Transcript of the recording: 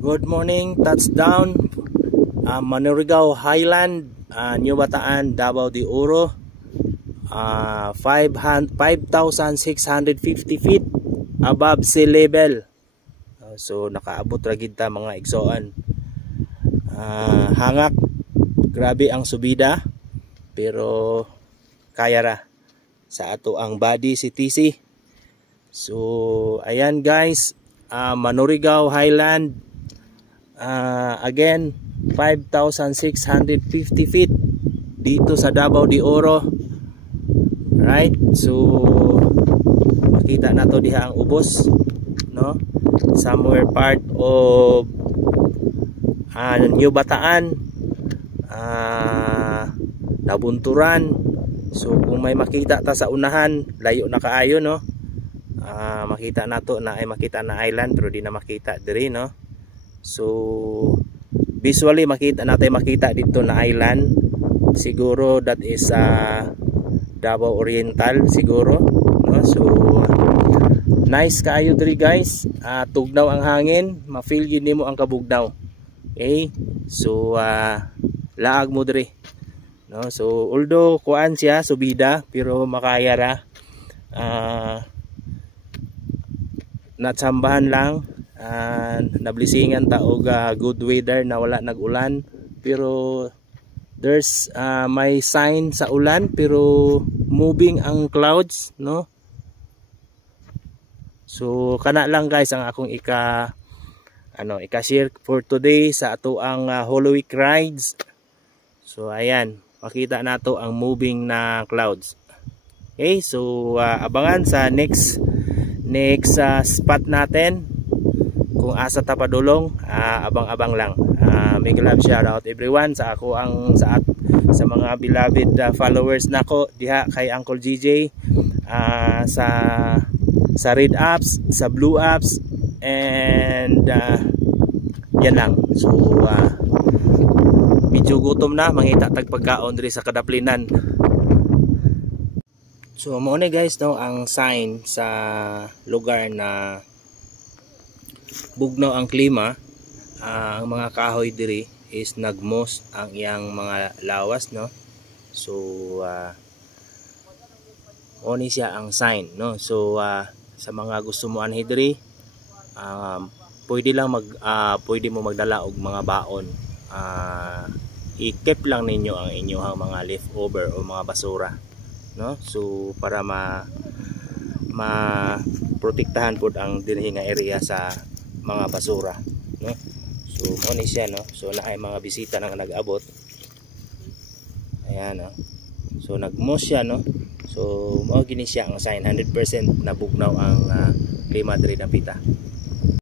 Good morning, touchdown, Manurigao Highland, New Bataan, Davao de Oro, 5,650 feet above sea level. So nakaabot ra gid ta mga igsoon. Hangak, grabe ang subida, pero kaya ra sa ato ang body CTC. So ayan guys, Manurigao Highland, again 5,650 feet dito sa Davao de Oro, right? So makita na to diha ang ubos, no? Somewhere part of New Bataan, Nabunturan. So kung may makita ta sa unahan, layo na kaayo, no? Makita na to na ay makita na island, pero di na makita diri, no? So visually makita dito na island. Siguro that is Davao Oriental siguro, no? So nice kaayo diri guys. Tugnaw ang hangin, ma-feel yun nimo ang kabugnaw. Okay? So laag mo diri, no? So although kuan siya subida, pero makaya ra. Natsambahan lang, nablisingan ta og good weather na wala nag-ulan, pero there's may sign sa ulan, pero moving ang clouds, no? So kana lang guys ang akong ika-share for today sa ato ang Holy Week rides. So ayan, makita nato ang moving na clouds. Okay, so abangan sa next spot natin kung asa ta padulong. Abang-abang lang. Mega love shout out everyone sa mga beloved followers nako diha kay Uncle GJ, sa red apps, sa blue apps, and yan lang. So medyo gutom na, mangita tag pagkaon diri sa kadaplinan. So mo ni guys, no, ang sign sa lugar na bugnaw ang klima. Ang mga kahoy diri is nagmos ang iyang mga lawas, no? So mo ni siya ang sign, no? So sa mga gusto mo anhi diri, pwede mo magdala og mga baon. I-keep lang ninyo ang inyong mga leftover o mga basura, no? So para protektahan pud ang dinhi nga area sa mga basura, no? So mo ni siya, no? So naay mga bisita na nag-abot. Ayan, no? So nagmos siya, no? So mao gini siya ang sign 100% na bugnaw ang klima diri na pita.